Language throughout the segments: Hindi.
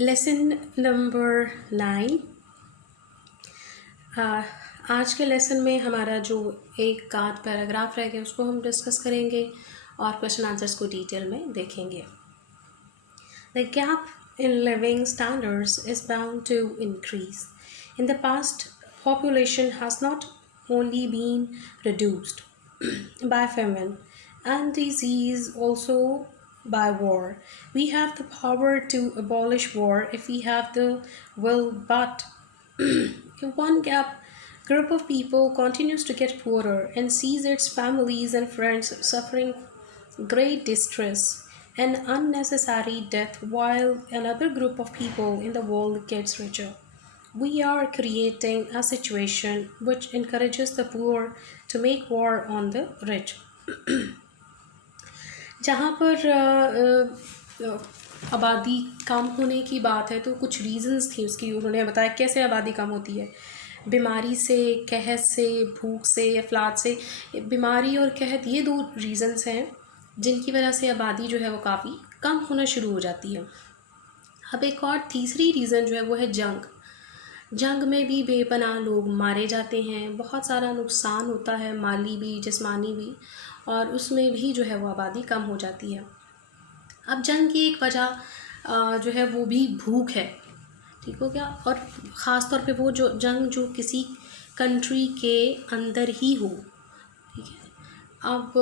Lesson number 9। आज के लेसन में हमारा जो एक आध पैराग्राफ रह गया उसको हम डिस्कस करेंगे और क्वेश्चन आंसर्स को डिटेल में देखेंगे। The gap in living standards is bound to increase. In the past, population has not only been reduced by famine and disease, also by war. We have the power to abolish war if we have the will, but if one group of people continues to get poorer and sees its families and friends suffering great distress and unnecessary death while another group of people in the world gets richer, we are creating a situation which encourages the poor to make war on the rich. जहाँ पर आबादी कम होने की बात है तो कुछ रीजंस थी उसकी। उन्होंने बताया कैसे आबादी कम होती है। बीमारी से, कहत से, भूख से, अफलात से। बीमारी और कहत ये दो रीजंस हैं जिनकी वजह से आबादी जो है वो काफ़ी कम होना शुरू हो जाती है। अब एक और तीसरी रीज़न जो है वो है जंग में भी बेपनाह लोग मारे जाते हैं, बहुत सारा नुकसान होता है, माली भी जिस्मानी भी, और उसमें भी जो है वो आबादी कम हो जाती है। अब जंग की एक वजह जो है वो भी भूख है, ठीक हो गया। और ख़ास तौर पे वो जो जंग जो किसी कंट्री के अंदर ही हो, ठीक है। अब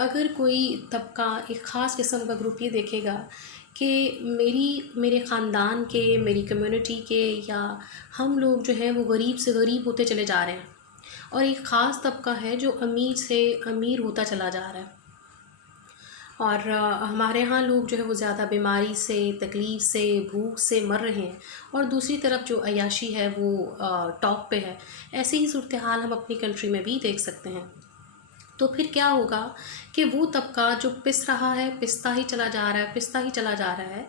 अगर कोई तबका एक ख़ास किस्म का ग्रुप ये देखेगा कि मेरे ख़ानदान के, मेरी कम्युनिटी के या हम लोग जो हैं वो गरीब से गरीब होते चले जा रहे हैं और एक ख़ास तबका है जो अमीर से अमीर होता चला जा रहा है, और हमारे यहाँ लोग जो है वो ज़्यादा बीमारी से, तकलीफ़ से, भूख से मर रहे हैं, और दूसरी तरफ जो अय्याशी है वो टॉप पे है। ऐसी ही सूरत हाल हम अपनी कंट्री में भी देख सकते हैं। तो फिर क्या होगा कि वो तबका जो पिस रहा है, पिसता ही चला जा रहा है,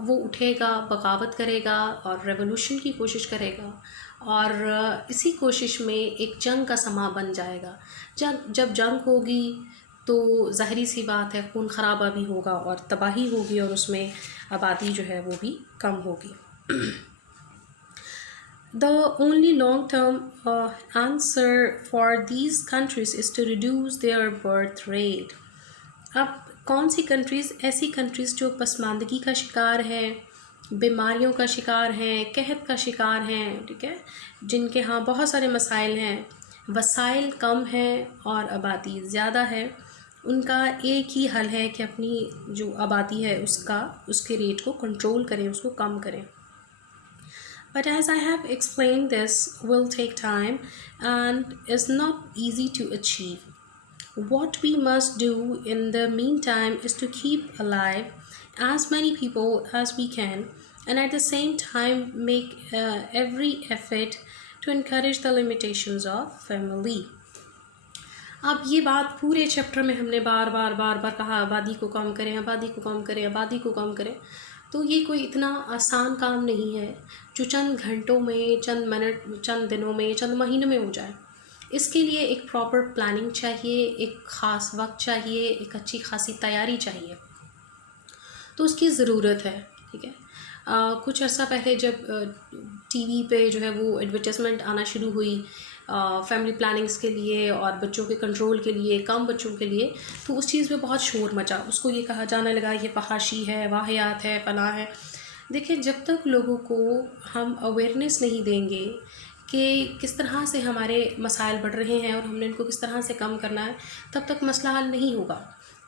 वो उठेगा, बगावत करेगा और रेवोल्यूशन की कोशिश करेगा, और इसी कोशिश में एक जंग का समा बन जाएगा। जब जंग होगी तो ज़ाहिरी सी बात है खून खराबा भी होगा और तबाही होगी, और उसमें आबादी जो है वो भी कम होगी। The only long-term answer for these countries is to reduce their birth rate. अब कौन सी कंट्रीज़, ऐसी कंट्रीज़ जो पसमानदगी का शिकार हैं, बीमारियों का शिकार हैं, कहत का शिकार हैं, ठीक है, जिनके यहाँ बहुत सारे मसाइल हैं, वसाइल कम हैं और आबादी ज़्यादा है, उनका एक ही हल है कि अपनी जो आबादी है उसके रेट को कंट्रोल करें, उसको कम करें। But as I have explained, this will take time and is not easy to achieve. What we must do in the meantime is to keep alive as many people as we can, and at the same time make every effort to encourage the limitations of family. अब ये बात पूरे चैप्टर में हमने बार बार कहा, आबादी को कम करें, आबादी को कम करें, आबादी को कम करें। तो ये कोई इतना आसान काम नहीं है जो चंद घंटों में, चंद मिनट, चंद दिनों में, चंद महीनों में हो जाए। इसके लिए एक प्रॉपर प्लानिंग चाहिए, एक ख़ास वक्त चाहिए, एक अच्छी खासी तैयारी चाहिए, तो उसकी ज़रूरत है, ठीक है। कुछ अर्सा पहले जब टीवी पे जो है वो एडवर्टाइजमेंट आना शुरू हुई फैमिली प्लानिंग्स के लिए और बच्चों के कंट्रोल के लिए, कम बच्चों के लिए, तो उस चीज़ पे बहुत शोर मचा। उसको ये कहा जाने लगा ये फहाशी है, वाहियात है, पनाह है। देखिए, जब तक लोगों को हम अवेयरनेस नहीं देंगे कि किस तरह से हमारे मसाइल बढ़ रहे हैं और हमने इनको किस तरह से कम करना है, तब तक मसला हल नहीं होगा।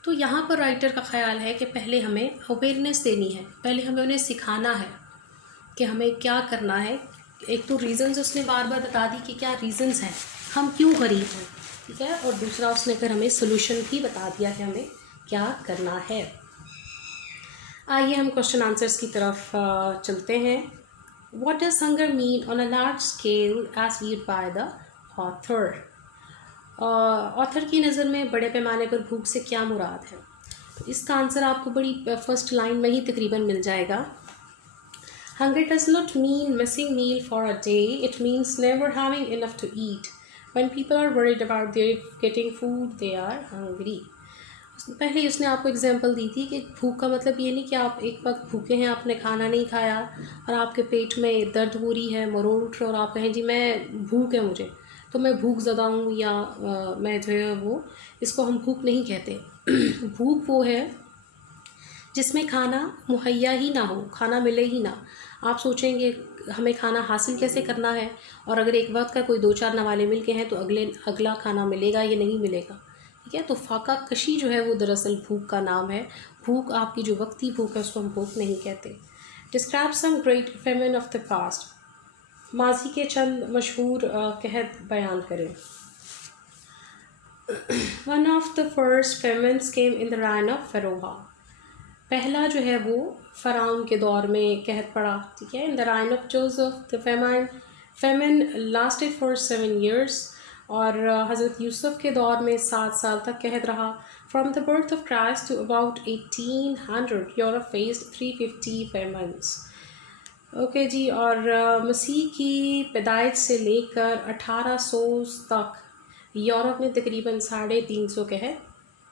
तो यहाँ पर राइटर का ख़्याल है कि पहले हमें अवेयरनेस देनी है, पहले हमें उन्हें सिखाना है कि हमें क्या करना है। एक तो रीज़न्स उसने बार बार बता दी कि क्या रीज़न्स हैं, हम क्यों गरीब हैं, ठीक है, और दूसरा उसने फिर हमें सोल्यूशन भी बता दिया कि हमें क्या करना है। आइए हम क्वेश्चन आंसर्स की तरफ चलते हैं। What does hunger mean on a large scale as viewed by the author? Author की नज़र में बड़े पैमाने पर भूख से क्या मुराद है? तो इसका आंसर आपको बड़ी फर्स्ट लाइन में ही तकरीबन मिल जाएगा। Hunger does not mean missing meal for a day. It means never having enough to eat. When people are worried about their getting food, they are hungry. पहले ही उसने आपको एग्जांपल दी थी कि भूख का मतलब ये नहीं कि आप एक वक्त भूखे हैं, आपने खाना नहीं खाया और आपके पेट में दर्द हो रही है, मरोड़ उठ रहा और आप कहें जी मैं भूख है मुझे, तो मैं भूख ज़दा हूँ या मैं जो है वो, इसको हम भूख नहीं कहते। भूख वो है जिसमें खाना मुहैया ही ना हो, खाना मिले ही ना। आप सोचेंगे हमें खाना हासिल कैसे करना है, और अगर एक वक्त का कोई दो चार नवाले मिल के हैं तो अगला खाना मिलेगा या नहीं मिलेगा। ठीक है, तो फाका कशी जो है वो दरअसल भूख का नाम है। भूख आपकी जो वक्ती भूख है उसको हम भूख नहीं कहते। Describe some great famine of the past, माजी के चंद मशहूर कहत बयान करें। One of the first famines came in the reign of pharaoh, पहला जो है वो फ़राउन के दौर में कहत पड़ा। ठीक है, in the reign of Joseph the famine lasted for 7 years, और हज़रत यूसुफ के दौर में 7 साल तक कहत रहा। From the birth of Christ to about 1800 Europe faced 350 famines. Okay जी, और मसीह की पैदाइश से लेकर 1800 तक यूरोप ने तकरीबन 350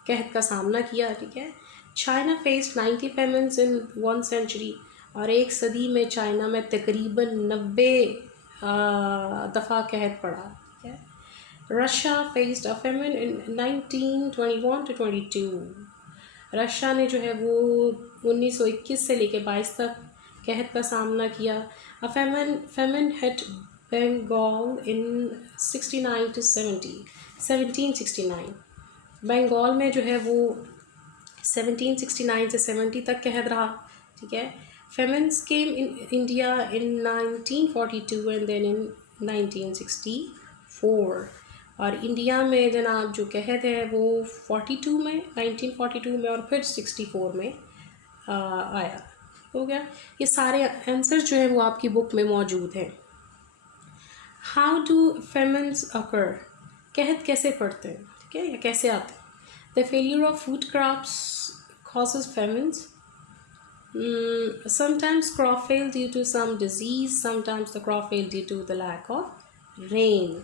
कहत का सामना किया। ठीक है, चाइना फेस्ड 90 फेमिन्स इन 1 century, और एक सदी में चाइना में तकरीबन 90 दफ़ा कहत पड़ा। ठीक है, Russia faced a famine in 1921 to 22, Russia ने जो है वो 1921 से लेकर 22 तक कहत का सामना किया। A famine hit Bengal in 69 to 70 1769, Bengal में जो है वो 1769 से 70 तक कहत रहा। ठीक है, famines came in India in 1942 and then in 1964, और इंडिया में जनाब जो कहत है वो 1942 में और फिर 64 में आया। हो गया, ये सारे आंसर जो है वो आपकी बुक में मौजूद हैं। हाउ डू फेमिन्स अकर, कहत कैसे पढ़ते हैं, ठीक है, या कैसे आते हैं। The failure of food crops causes famines. Sometimes crop fail due to some disease, sometimes the crop fail due to the lack of rain.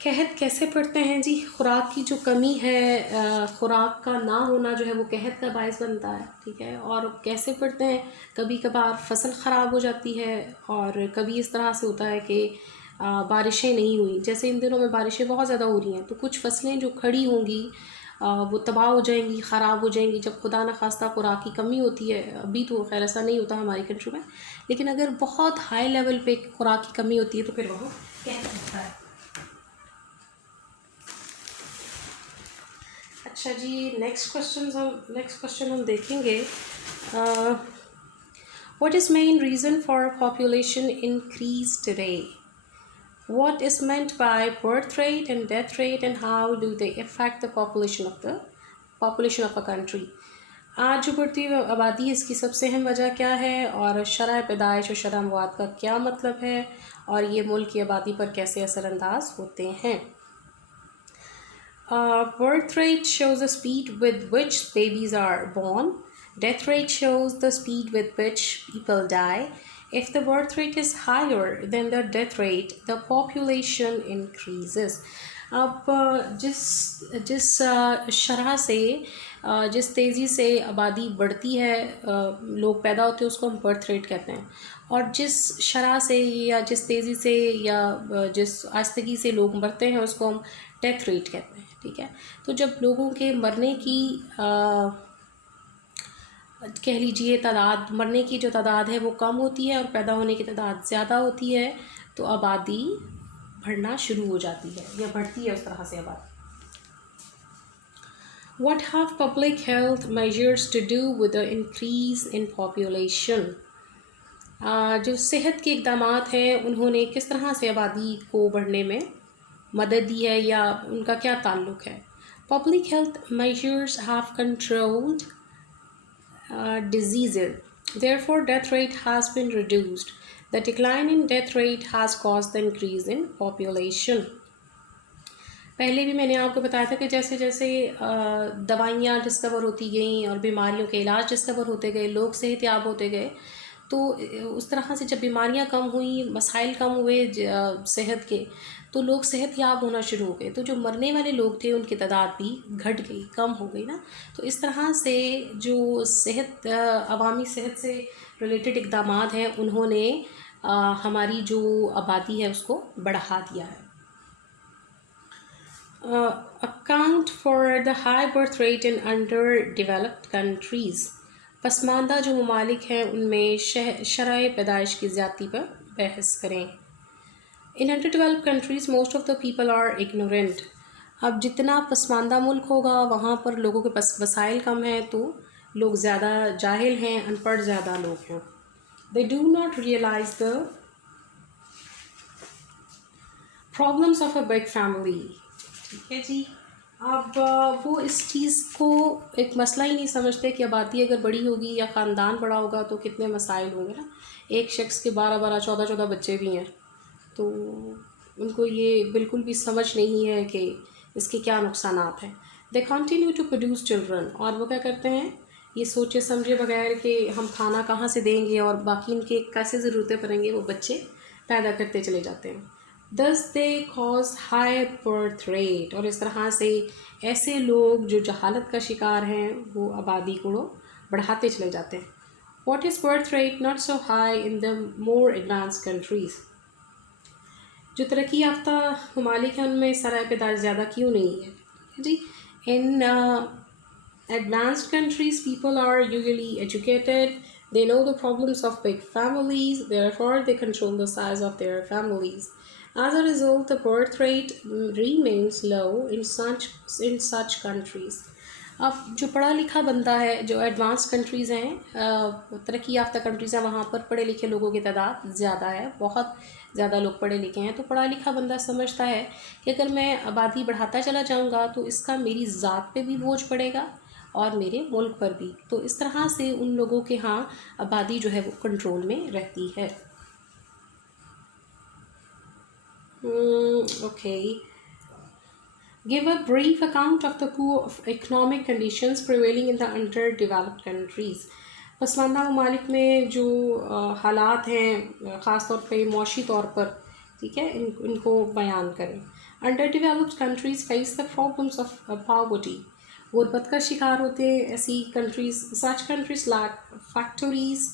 कहत कैसे पढ़ते हैं जी, खुराक की जो कमी है, खुराक का ना होना जो है वो कहत का बायस बनता है। ठीक है, और कैसे पढ़ते हैं, कभी कभार फसल ख़राब हो जाती है और कभी इस तरह से होता है कि बारिशें नहीं हुई। जैसे इन दिनों में बारिशें बहुत ज़्यादा हो रही हैं तो कुछ फसलें जो खड़ी होंगी वो तबाह हो जाएंगी, ख़राब हो जाएंगी जब खुदा न खास्ता खुराक की कमी होती है। अभी तो खैर ऐसा नहीं होता हमारी कंट्री में, लेकिन अगर बहुत हाई लेवल पे खुराक की कमी होती है तो फिर वहाँ कहत होता है। अच्छा जी, नेक्स्ट क्वेश्चन हम देखेंगे। What is main reason for population increase today, what is meant by birth rate and death rate and how do they affect the population of a country। आज जो बढ़ती हुई आबादी है इसकी सबसे अहम वजह क्या है, और शरह पैदाइश और शरह मवाद का क्या मतलब है, और ये मुल्क की आबादी पर कैसे असरअंदाज होते हैं। Birth rate shows the speed with which babies are born. Death rate shows the speed with which people die. If the birth rate is higher than the death rate, the population increases. अब जिस शरह से जिस तेज़ी से आबादी बढ़ती है, लोग पैदा होते हैं, उसको हम बर्थ रेट कहते हैं, और जिस शरह से या जिस तेज़ी से या जिस आस्तगी से लोग मरते हैं उसको हम डेथ रेट कहते हैं। ठीक है, तो जब लोगों के मरने की कह लीजिए तादाद, मरने की जो तादाद है वो कम होती है और पैदा होने की तादाद ज़्यादा होती है, तो आबादी बढ़ना शुरू हो जाती है या बढ़ती है उस तरह से आबादी। What have public health measures to do with the increase in population? जो सेहत के इक़दामात हैं उन्होंने किस तरह से आबादी को बढ़ने में मदद दी है या उनका क्या ताल्लुक़ है। Public health measures have controlled diseases, therefore death rate has been reduced. The decline in death rate has caused the increase in population. पहले भी मैंने आपको बताया था कि जैसे जैसे दवाइयाँ डिस्कवर होती गई और बीमारियों के इलाज डिस्कवर होते गए, लोग सेहतयाब होते गए, तो उस तरह से जब बीमारियां कम हुई, मसाइल कम हुए सेहत के, तो लोग सेहत याब होना शुरू हो गए, तो जो मरने वाले लोग थे उनकी तादाद भी घट गई, कम हो गई ना। तो इस तरह से जो सेहत अवामी सेहत से रिलेटेड इक़दाम हैं उन्होंने हमारी जो आबादी है उसको बढ़ा दिया है। Account for the high birth rate in under developed countries. पसमानदा जो ममालिक हैं उनमें शरह पैदाइश की ज़्यादती पर बहस करें। In under developed countries most of the people are ignorant. अब जितना पसमानदा मुल्क होगा वहाँ पर लोगों के पास वसाइल कम हैं, तो लोग ज़्यादा जाहिल हैं, अनपढ़ ज़्यादा लोग हैं। They do not realise the problems of a big family. ठीक है जी। अब वो इस चीज़ को एक मसला ही नहीं समझते कि आबादी अगर बड़ी होगी या ख़ानदान बड़ा होगा तो कितने मसाइल होंगे ना। एक शख्स के 12-12, 14-14 बच्चे भी हैं, तो उनको ये बिल्कुल भी समझ नहीं है कि इसके क्या नुकसानात हैं। They continue to produce children, और वो क्या करते हैं, ये सोचे समझे बगैर कि हम खाना कहाँ से देंगे और बाकी इनके कैसे ज़रूरतें पड़ेंगे, वो बच्चे पैदा करते चले जाते हैं। दस they cause high birth rate, और इस तरह से ऐसे लोग जो जहालत का शिकार हैं वो आबादी को बढ़ाते चले जाते हैं। What is birth rate not so high in the more advance countries. जो तरक्की याफ्ता ममालिक हैं उनमें सराय पैदाइश ज़्यादा क्यों नहीं है जी। इन advanced countries people are usually educated, they know the problems of big families, therefore they control the size of their families. As a result, the birth rate remains low in such countries. अब जो पढ़ा लिखा बंदा है, जो एडवांस कंट्रीज़ हैं, तरक्की याफ्ता कंट्रीज़ हैं, वहाँ पर पढ़े लिखे लोगों की तादाद ज़्यादा है, बहुत ज़्यादा लोग पढ़े लिखे हैं। तो पढ़ा लिखा बंदा समझता है कि अगर मैं आबादी बढ़ाता चला जाऊँगा तो इसका मेरी ज़ात पे भी बोझ पड़ेगा और मेरे मुल्क पर भी। तो इस तरह से उन लोगों के यहाँ आबादी जो है वो कंट्रोल में रहती है। Okay, give a brief account of the poor economic conditions prevailing in the under developed countries. पसमानदा ममालिक में जो हालात हैं ख़ास तौर पे मौशी तौर पर, ठीक है, इनको बयान करें। Under developed countries face the problems of poverty, गुर्बत का शिकार होते हैं ऐसी countries. Such countries lack factories,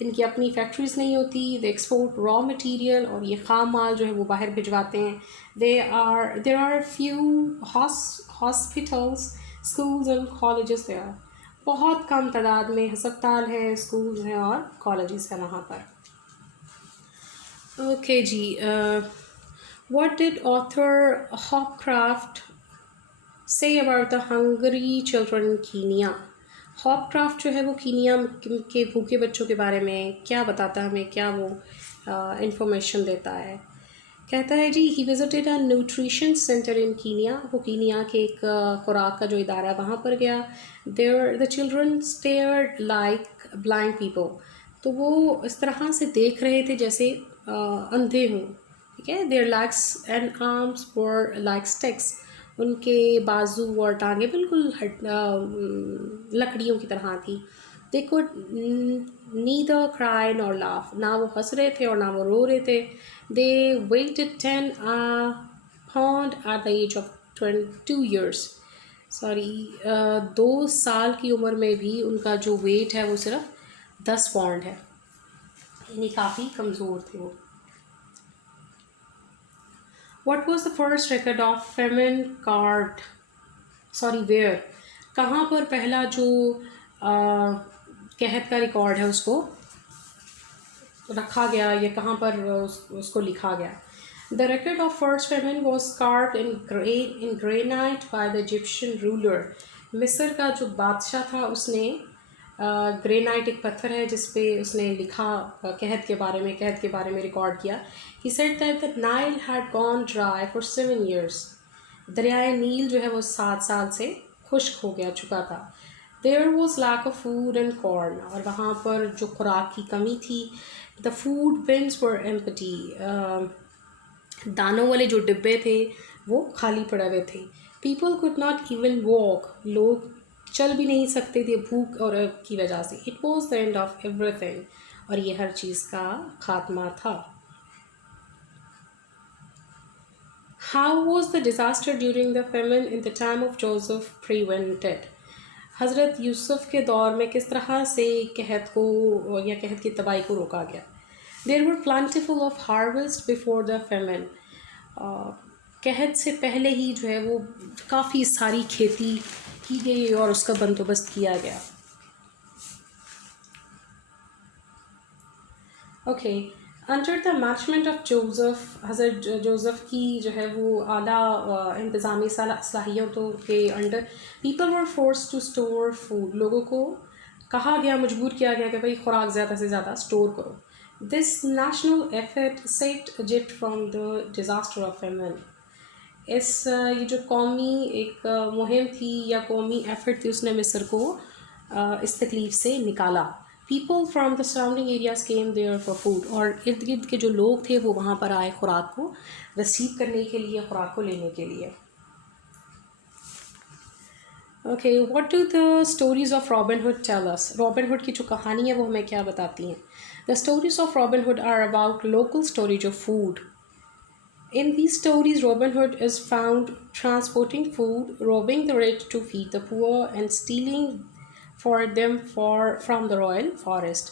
इनकी अपनी फैक्ट्रीज़ नहीं होती। दे एक्सपोर्ट रॉ मटेरियल, और ये ख़ाम माल जो है वो बाहर भिजवाते हैं। There are few hospitals, schools and colleges there, बहुत कम तादाद में हस्पताल हैं, स्कूल्स हैं और कॉलेजेस हैं वहाँ पर। ओके जी, what did author Hopcraft say about the hungry children in Kenya. Hopcraft जो है वो कीनिया के भूखे बच्चों के बारे में क्या बताता है हमें, क्या वो इंफॉर्मेशन देता है। कहता है जी, he visited a nutrition centre in Kenya, वो कीनिया के एक खुराक का जो इदारा है वहाँ पर गया। There the children stared like blind people, तो वो इस तरह से देख रहे थे जैसे अंधे हों, ठीक है। There legs and arms were like sticks, उनके बाजू और टांगे बिल्कुल लकड़ियों की तरह थी। They could neither cry nor laugh, ना वो हंस रहे थे और ना वो रो रहे थे। They weighted 10 pound at the age of 22 years, sorry 2 साल की उम्र में भी उनका जो वेट है वो सिर्फ 10 पाउंड है, यानी काफ़ी कमज़ोर थे वो। What was the first record of famine carved? Sorry, where? कहाँ पर पहला जो कहत का रिकॉर्ड है उसको रखा गया, या कहाँ पर उसको लिखा गया। The record of first famine was carved in granite by the Egyptian ruler. मिस्र का जो बादशाह था उसने ग्रेनाइट एक पत्थर है जिस पे उसने लिखा कहत के बारे में रिकॉर्ड किया। He said that the Nile had gone dry for 7 years. दरियाए नील जो है वो 7 साल से खुश्क हो गया चुका था। There was lack of food and corn, और वहाँ पर जो खुराक की कमी थी। The food bins were empty. दानों वाले जो डिब्बे थे वो खाली पड़े हुए थे। People could not even walk. लोग चल भी नहीं सकते थे भूख और की वजह से। It was the end of everything. और ये हर चीज़ का खात्मा था। How was the disaster during the famine in the time of Joseph prevented? हज़रत यूसुफ के दौर में किस तरह से कहत को या कहत की तबाही को रोका गया? There were plentiful of harvest before the famine. कहत से पहले ही जो है वो काफ़ी सारी खेती की गई और उसका बंदोबस्त किया गया। Okay, under the management of Joseph, हज़रत जोसेफ की जो है वो आला इंतज़ामी सलाहियतों के under people were force to store food, लोगों को कहा गया, मजबूर किया गया कि भाई खुराक ज़्यादा से ज़्यादा स्टोर करो। This national effort saved Egypt from the disaster of famine. इस ये जो कौमी एक मुहिम थी या कौमी एफर्ट थी, उसने मिस्र को इस तकलीफ़ से निकाला। People from the surrounding areas came there for food, और इर्द गिर्द के जो लोग थे वो वहाँ पर आए खुराक को रिसीव करने के लिए, खुराक को लेने के लिए। Okay, what do the stories of Robin Hood tell us? Robin Hood की जो कहानी है वो हमें क्या बताती हैं? The stories of Robin Hood are about local storage of food. In these stories, Robin Hood is found transporting food, robbing the rich to feed the poor, and stealing for them from the royal forest.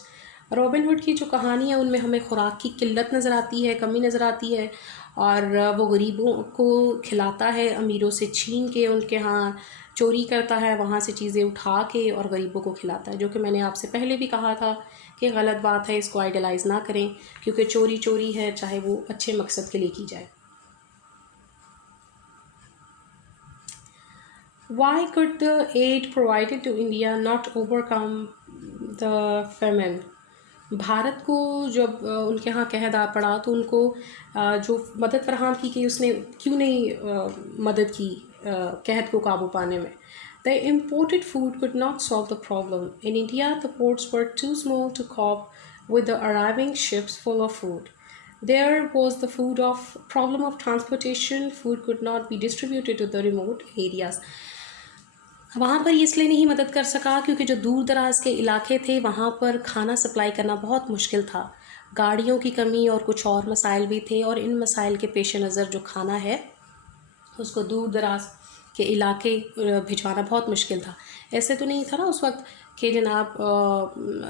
Robin Hood की जो कहानी है उनमें हमें खुराक की किल्लत नज़र आती है, कमी नज़र आती है, और वो गरीबों को खिलाता है, अमीरों से छीन के उनके यहाँ चोरी करता है, वहाँ से चीज़ें उठा के और गरीबों को खिलाता है, जो कि मैंने आपसे पहले भी कहा था कि गलत बात है, इसको आइडलाइज़ ना करें, क्योंकि चोरी चोरी है, चाहे वो अच्छे मकसद के लिए की जाए। Why could the aid provided to India not overcome the famine? Bharat को जब उनके यहाँ कहत आ पड़ा तो उनको जो मदद फराहम की गई उसने क्यों नहीं मदद की कहत को काबू पाने में? The imported food could not solve the problem. In India, the ports were too small to cope with the arriving ships full of food. There was the problem of transportation. Food could not be distributed to the remote areas. वहाँ पर इसलिए नहीं मदद कर सका क्योंकि जो दूर दराज के इलाके थे वहाँ पर खाना सप्लाई करना बहुत मुश्किल था, गाड़ियों की कमी और कुछ और मसाइल भी थे, और इन मसाइल के पेश नज़र जो खाना है उसको दूर दराज के इलाके भिजवाना बहुत मुश्किल था। ऐसे तो नहीं था ना उस वक्त कि जनाब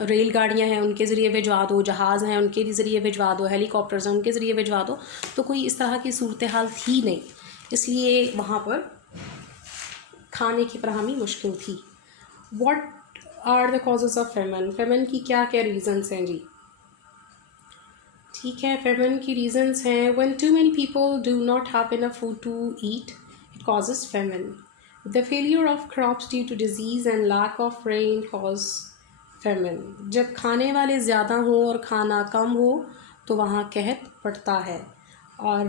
रेलगाड़ियाँ हैं उनके ज़रिए भिजवा दो, जहाज़ हैं उनके ज़रिए भिजवा दो, हेलीकॉप्टर्स हैं उनके ज़रिए भिजवा दो, तो कोई इस तरह की सूरत हाल थी नहीं, इसलिए वहाँ पर खाने की फराहमी मुश्किल थी। What are the causes of famine? Famine की क्या क्या रीज़न्स हैं जी? ठीक है, फेमिन की रीज़न्स हैं when too many people do not have enough food to eat, it causes famine. The failure of crops due to disease and lack of rain cause famine. जब खाने वाले ज़्यादा हों और खाना कम हो तो वहाँ कहत पड़ता है, और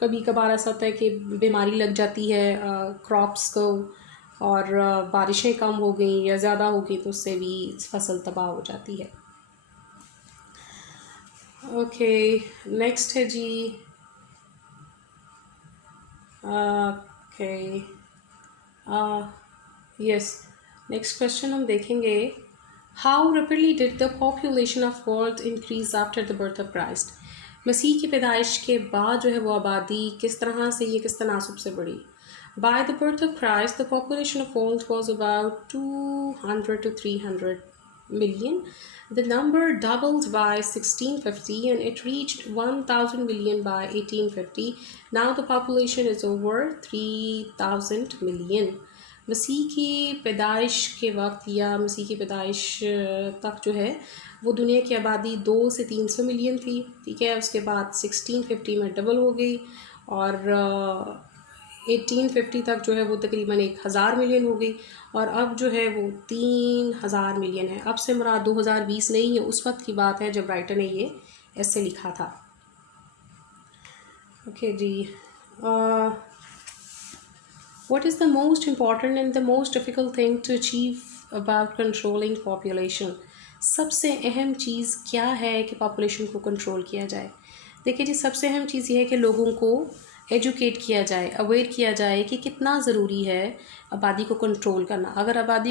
कभी कभार ऐसा होता है कि बीमारी लग जाती है क्रॉप्स को, और बारिशें कम हो गई या ज़्यादा हो गई तो उससे भी फसल तबाह हो जाती है। ओके, नेक्स्ट है जी। ओके, यस, नेक्स्ट क्वेश्चन हम देखेंगे, how rapidly did the population of world increase after the birth of Christ? मसीह की पैदाइश के बाद जो है वो आबादी किस तरह से, ये किस तनासब से बढ़ी? By the birth of Christ, the population of world was about 200 to 300 million. The number doubled by 1650 and it reached 1000 million by 1850. Now the population is over 3000 million. मसीह की पैदाइश के वक्त या मसीह की पैदाइश तक जो है वो दुनिया की आबादी 2 से 300 मिलियन थी, ठीक है। उसके बाद 1650 में डबल हो गई और 1850 तक जो है वो तकरीबन 1000 मिलियन हो गई, और अब जो है वो 3000 मिलियन है। अब से मुराद 2020 नहीं है, उस वक्त की बात है जब राइटर ने ये ऐसे लिखा था। ओके जी, What is the most important and the most difficult thing to achieve about controlling population? सबसे अहम चीज़ क्या है कि पॉपुलेशन को कंट्रोल किया जाए? देखिए जी, सबसे अहम चीज़ ये है कि लोगों को एजुकेट किया जाए, अवेयर किया जाए कि कितना ज़रूरी है आबादी को कंट्रोल करना। अगर आबादी